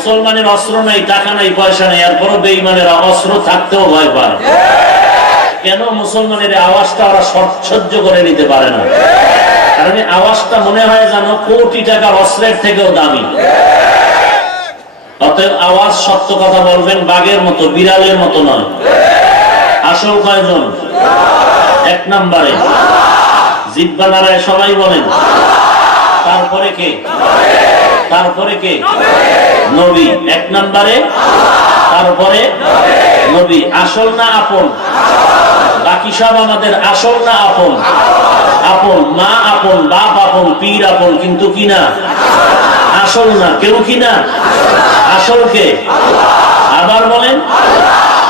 মুসলমানের অস্ত্র নাই, টাকা নাই, পয়সা নাই এরপরও বেইমানেরা অস্ত্র থাকতেও ভয় পায় কেন মুসলমানের আওয়াজটা ওরা সহ্য- করে নিতে পারে না? কারণ আওয়াজটা মনে হয় যেন কোটি টাকার অস্ত্রের থেকেও দামি। অতএব আওয়াজ সত্য কথা বলবেন, বাঘের মতো, বিড়ালের মতো নয়। আসল কয়জন? এক নম্বরে। জিব্বা নারায় সবাই বলেন। তারপরে কে? তারপরে কে? নবী। এক নম্বরে? তারপরে? নবী। আসল না আপন? বাকি সব আমাদের আসল না আপন? আপন। মা আপন, বাপ আপন, পীর আপন, কিন্তু কি না? আসল না। কেউ কি না? আসল কে? আবার বলেন।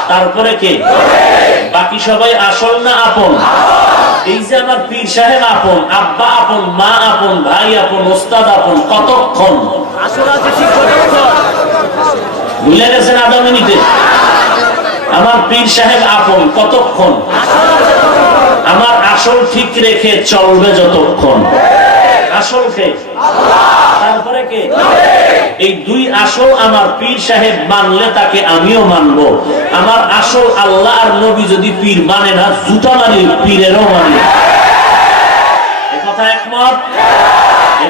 তারপরে কে? বাকি সবাই আসল না আপন? এই যে আমার পীর সাহেব আপন, আব্বা আপন, মা আপন, ভাই আপন, ওস্তাদ আপন, কতক্ষণ? গেছেন মিনিটে? আমার পীর সাহেব আপন, কতক্ষণ? আমার আসল ঠিক রেখে চলবে যতক্ষণ। আসল কে? তারপরে কে? এই দুই আসল আমার পীর সাহেব মানলে তাকে আমিও মানব। আমার আসল আল্লাহ আর নবী যদি পীর মানে না, জুতা মানি পীরেরও মানি।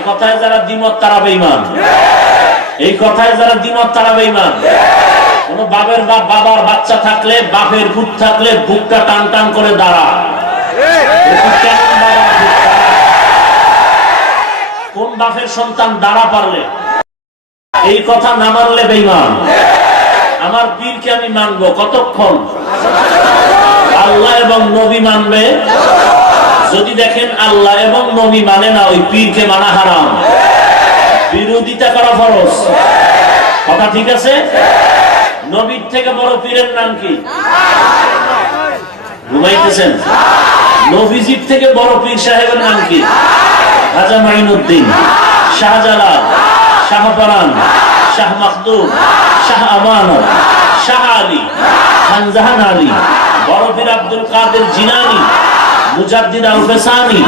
কথায় যারা বাবের বাচ্চা থাকলে, বাপের ভূত থাকলে বুকটা টান টান করে দাঁড়া। বাপের সন্তান দাঁড়া পারলে, এই কথা না মানলে বেইমান আমার পীরকে আমি মানবো কতক্ষণ? আল্লাহ এবং নবী মানবে। যদি দেখেন আল্লাহ এবং নবী মানে না ওই পীরকে মানা হারাম। বিরোধিতা করা ফরজ। কথা ঠিক আছে? নবীর থেকে বড় পীরের নাম কি? ঘুমাইতেছেন? নবীজির থেকে বড় পীর সাহেবের নাম কি? হাজা মাইনুদ্দিন, শাহজালাল শাহপরান শাহ মখদুম, শাহ আমানত, শাহ আলী, খানজাহান আলী, বড় পীর আব্দুল কাদের জিনানি মুজাদ্দিদ আল ফেসানি,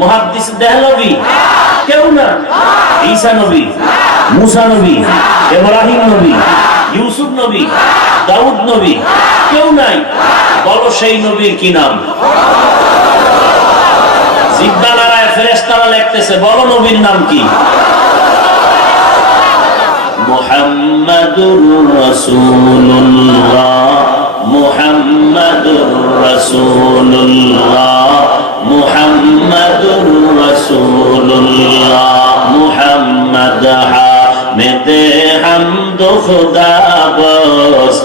মুহাদ্দিস দেহলভি, কেউ না, ঈসা নবী, মুসা নবী, ইব্রাহিম নবী, ইউসুফ নবী, দাউদ নবী, কেউ নাই, বলো সেই নবীর কি নাম? জিব্বা নারায় ফেরেশতারা লিখতেছে বলো নবীর নাম কি? হামিদ খুদা বস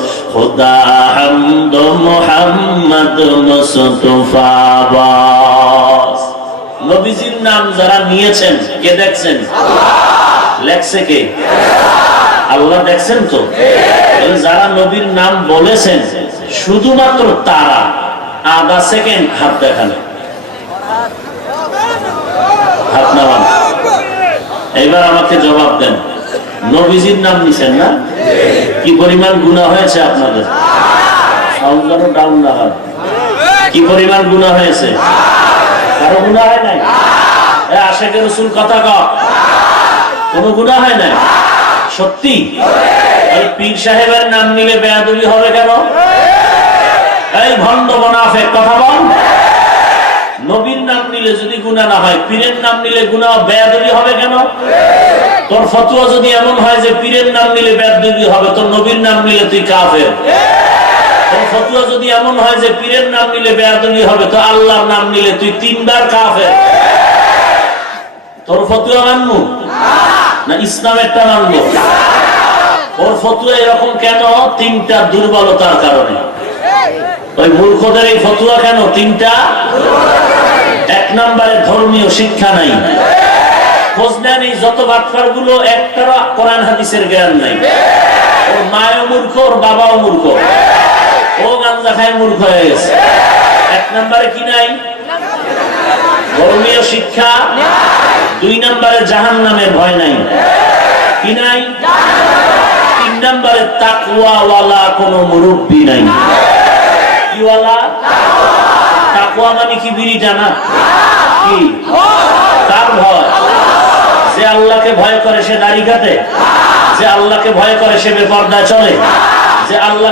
মুহাম্মদ মুস্তাফা বস। নবীজির নাম যারা নিয়েছেন কে দেখছেন? লেখছে কে? আল্লাহ দেখছেন তো? যারা নবীর নাম বলেছেন শুধুমাত্র তারা আধা সেকেন্ড হাত দেখালে। হাত নামান। এবার আমাকে জবাব দেন। নবীজির নাম নিছেন না? কি পরিমাণ গুণা হয়েছে আপনাদের? সাউন্ড ডাউন না হয়। কি পরিমাণ গুণা হয়েছে? গুণা হয় নাই? আশেকের রসুল কথা কর কোন গুণা হয় নাই? সত্যি? এই পীর সাহেবের নাম নিলে বেয়াদবি হবে কেন? এই ভণ্ড কথা বল। নবীর নাম নিলে যদি গুণা না হয় পীরের নাম নিলে গুণা বেয়াদবি হবে কেন? তোর ফতুয়া যদি এমন হয় যে পীরের নাম নিলে বেয়াদবি হবে তোর নবীর নাম নিলে তুই কাফের। ফতুয়া যদি এমন হয় যে পীরের নাম নিলে বেয়াদবি হবে, তো আল্লাহর নাম নিলে তুই তিনবার তোর ফতুয়া না ইসলামেরটা মানবো? ওর ফতুয়া এরকম কেন? তিনটা দুর্বলতার কারণে। ওই মূর্খদের এই ফতুয়া কেন? তিনটা? এক নম্বরে ধর্মীয় শিক্ষা নাই। খোঁজ নেন এই যত বাটফারগুলো একটারও কোরআন হাদিসের জ্ঞান নাই। ওর মায়ও মূর্খ, ওর বাবাও মূর্খ। ও গাঞ্জা খায় মূর্খ হয়ে গেছে। এক নম্বরে কি নাই? ধর্মীয় শিক্ষা। দুই নম্বরে জাহান নামের ভয় নাই। কি নাই? তিন নম্বরে তাকুয়াওয়ালা কোনো মুরব্বী নাই। কি ওয়ালা তাকুয়া মানে কি বিড়িটা না কি? কার ভয়। যে আল্লাহকে ভয় করে সে দাড়ি কাটে। যে আল্লাহকে ভয় করে সে বেপর্দায় চলে। যে আল্লাহ